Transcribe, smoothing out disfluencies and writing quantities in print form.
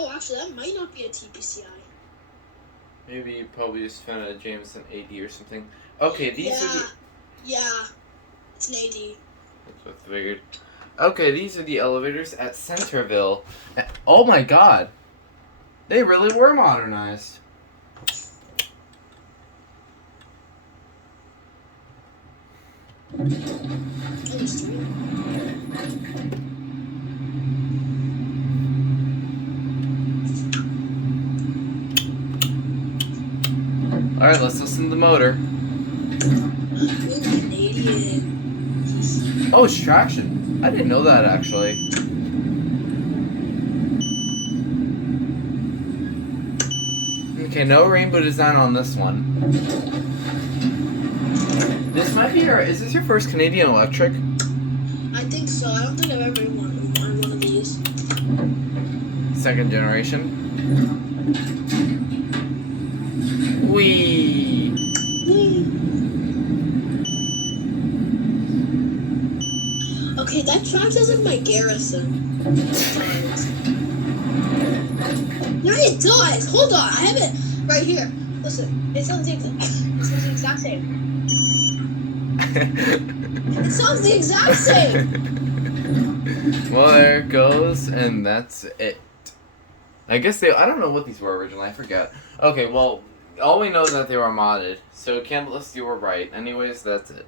Oh, actually, that might not be a TPCI. Maybe you probably just found a Jameson AD or something. Okay, these are the... Yeah, it's an AD. That's what I figured. Okay, these are the elevators at Centreville. Oh my god! They really were modernized. Alright, let's listen to the motor. Ooh, Canadian. Oh, it's traction. I didn't know that, actually. Okay, no rainbow design on this one. This might be your... Is this your first Canadian electric? I think so. I don't think I've ever won one of these. Second generation. Whee! Okay, that tracks as in my Garrison. No, it does. Hold on, I have it right here. Listen, it sounds the exact same. It sounds the exact same. Well, there it goes, and that's it. I guess I don't know what these were originally, I forget. Okay, well, all we know is that they were modded, so Candace, you were right. Anyways, that's it.